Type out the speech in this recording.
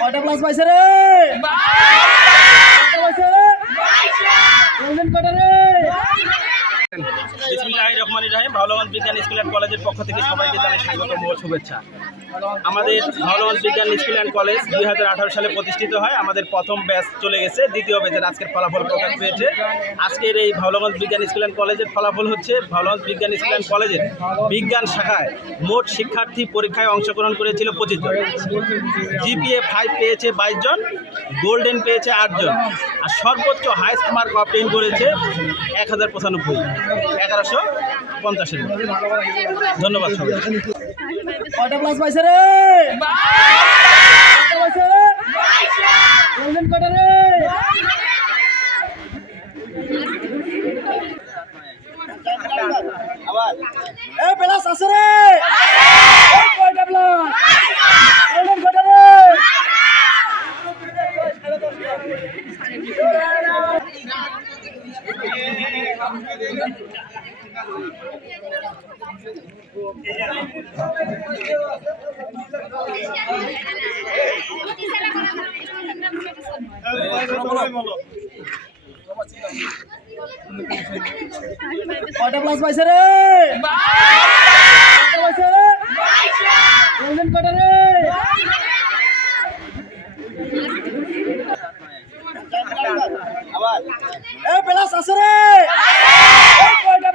কয়টা প্লাস পাইছে রে কয়টা পাইছে বললেন কয়টা রে বিসমিল্লাহির রহমানির বিজ্ঞান স্কুল অ্যান্ড কলেজের পক্ষ থেকে সবাইকে জানাই স্বাগতম ও শুভেচ্ছা। আমাদের ভাওলগঞ্জ বিজ্ঞান স্কুল অ্যান্ড কলেজ দুই হাজার আঠারো সালে প্রতিষ্ঠিত হয়। আমাদের প্রথম ব্যাচ চলে গেছে, দ্বিতীয় ব্যাচের আজকের ফলাফল প্রকাশ পেয়েছে। আজকের এই ভাওলগঞ্জ বিজ্ঞান স্কুল অ্যান্ড কলেজের ফলাফল হচ্ছে ভাওলগঞ্জ বিজ্ঞান স্কুল অ্যান্ড কলেজের বিজ্ঞান শাখায় মোট শিক্ষার্থী পরীক্ষায় অংশগ্রহণ করেছিল পঁচিশ জন। জিপিএ ফাইভ পেয়েছে বাইশ জন, গোল্ডেন পেয়েছে আটজন আর সর্বোচ্চ হাইস্ট মার্ক অবটেইন করেছে এক হাজার পঁচানব্বই, এগারোশো ধন্যবাদ সবাই প্লাস পাইছে রে? কয়টা রে? আছে রে? কয়টা প্লাস পাইছে রে? এ বেলাস আছে রে। কয়টা